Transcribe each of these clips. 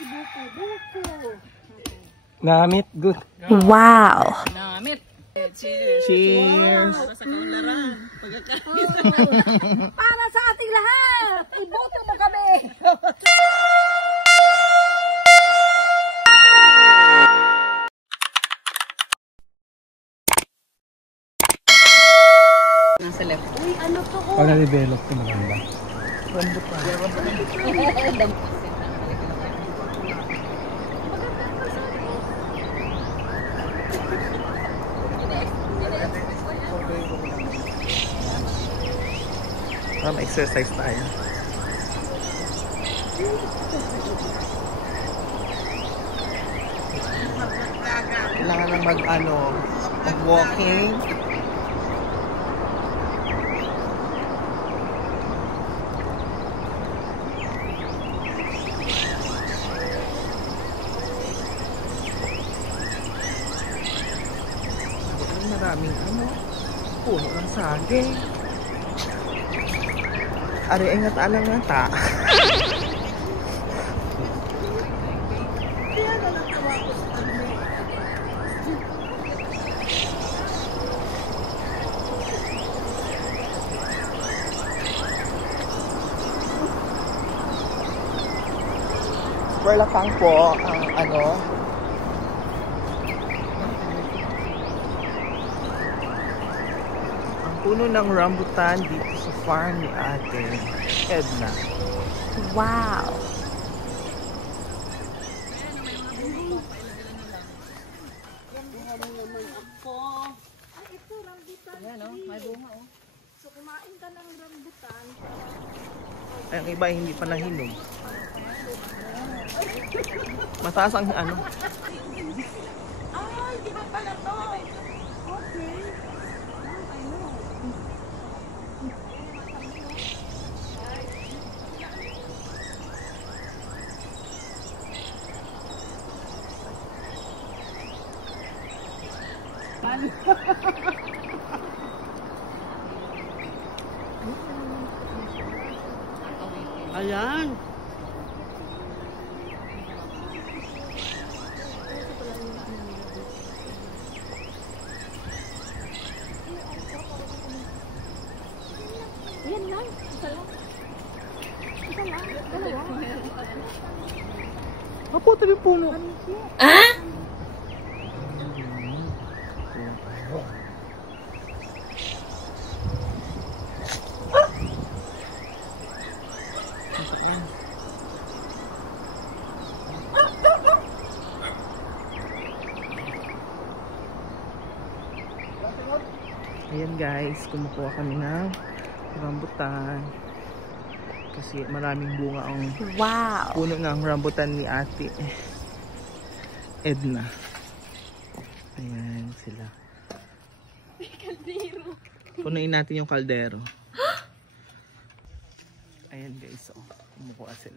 si Buko. Buko. Namit, good. Wow. Namit. Cheers. Para sa kaularan. Para sa ating lahat. Iboto mo kami. Nasa left. Uy, ano to? Pag na-develop ito maganda. Ma-exercise tayo. Kailangan na mag-walking. Maraming puno ng saging. Ari ingat alang ngata. Kaya na natawa ko sa kanya. Wala pang po ang puno ng rambutan dito sa farm ni Ate Edna. Wow. So kumain ka ng rambutan. Ay, ang iba hindi pa nahinog. Mataas ang Ay, di ba pala to? Okay. Ayan. Yan lang. Isa lang. Isa lang. Dalawa. Apo, tabi puno. Ayan guys, kumukuha kami ng rambutan kasi maraming bunga ang puno ng rambutan ni Ate Edna. Ayan sila. Kaldero. Punuin natin yung kaldero. Ayan guys, kumukuha sila.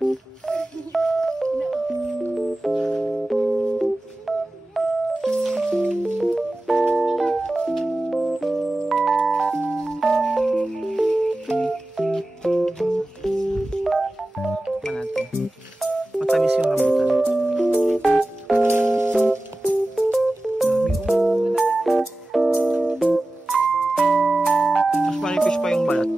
Matamis yung rambutan. Mas manipis pa yung balat.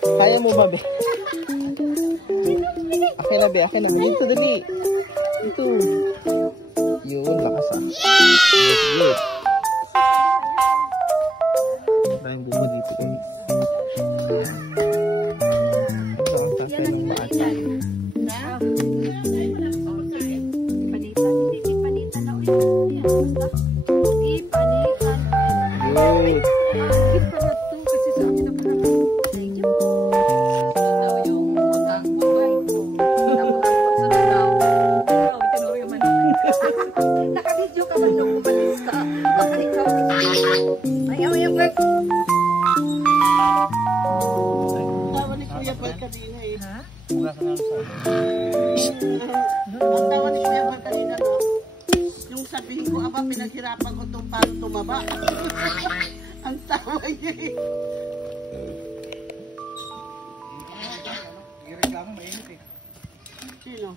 Kaya mo ba, be? Akin na, be. Akin na. Dito, dali. Dito. Yun, lakas ah. Yes, good. Tayong bunga dito. Ito ang tatay ng maati. Ipanitan na ulit. Ipanitan. Good. Kasi sa amin na parang Daw yung utang buhay ko. Tapos ang pagsunod daw. Tinaw yung nakabidyo ka man nung umalis ka. Baka ikaw. Ayaw yung work. tawa ni Kuya Bal kanina eh. Buka ka na sa Ang tawa ni Kuya Bal kanina no. Yung sabihin ko, aba, pinaghirapan ko itong paano tumaba. Ireklamo mainit eh. Sino?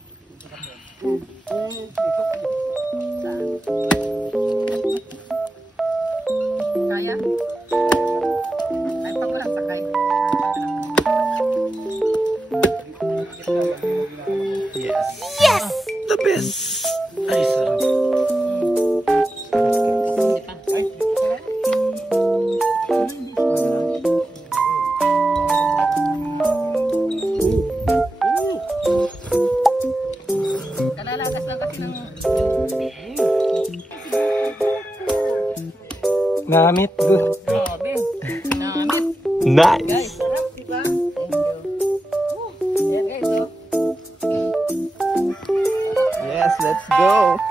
Kaya? Ay, pag walang sakay. Yes! Yes! The best! Ay, sarap. Kalalagas lang kasi ng... Namit, good. Grabe. Namit. Nice! Guys, sarap, di ba? Ayan guys, oh. Yes, let's go!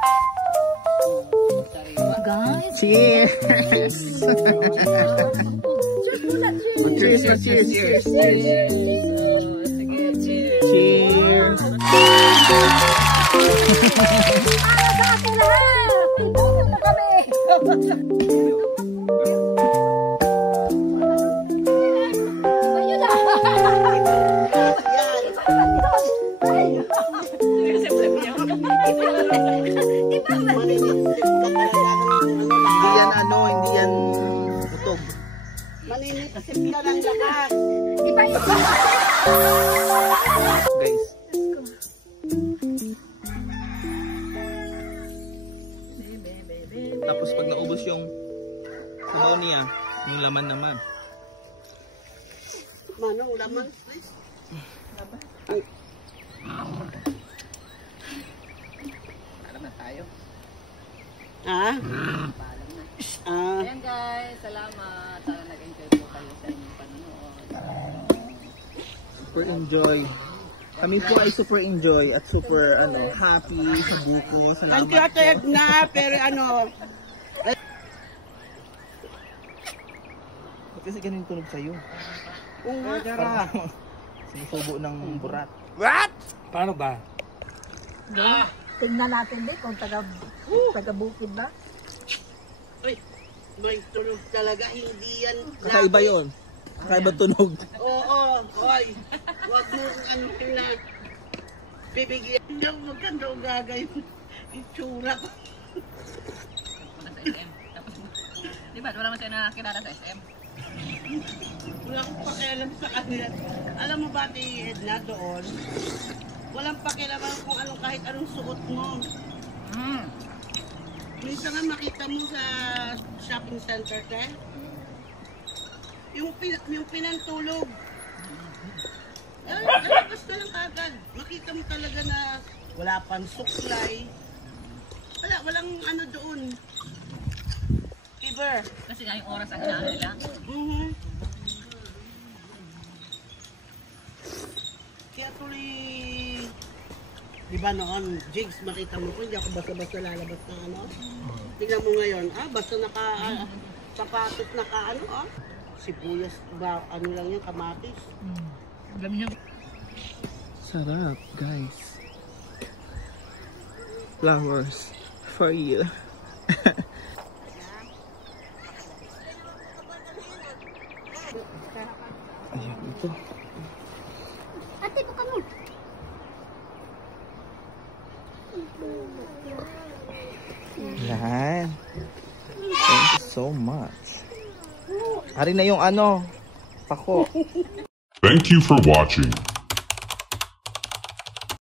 Guys. Cheers! Cheers, cheers, cheers, cheers! Sige, cheers. Cheers! Hindi yan ano, hindi yan utog. Maninipsip ka ng lakas. Guys. Tapos pag naubos yung sabaw niya, yung laman naman. Manong laman, please. Alam na tayo. Ah? Ah. Ayan guys, salamat. Sana nag-enjoy po kayo sa inyong panonood. Super enjoy. Kami po ay super enjoy at super happy sa buko. Salamat po. Nagkatayag na, pero ano, Ba't kasi ganun tunog sa'yo? Tara. Sinusubo ng burat. Paano ba? Tingnan natin din kung taga-bukid ba. Uy, may tunog talaga, hindi yan. Kakaiba yun. Kakaiba tunog. Oo, oy. Huwag mo ano na bibigyan. Hindi ako magkanda o gagay. Itsura ko. Wala sa SM. Tapos, di ba? Wala mo siya nakakilala sa SM. Wala akong pakialam sa kanila. Alam mo ba, Edna, doon? Walang pakialaman kung anong kahit anong suot mo. Minsan nga makita mo sa shopping center, te. Yung pinantulog. Alabas ka lang agad. Makita mo talaga na wala pang suklay. Walang ano doon. Iber. Kasi nga yung oras ang inaano nila. Kaya tuloy, di ba noon, Jigs, makita mo ko, hindi ako basta-basta lalabas ng ano. Tingnan mo ngayon, basta sapatos sibuyas, ba, ano lang yan, kamatis. Alam niyo. Sarap, guys. Flowers for you. Ayan, ito. Ate, buka mo. Yan. Thank you so much. Ari na yung pako. Thank you for watching.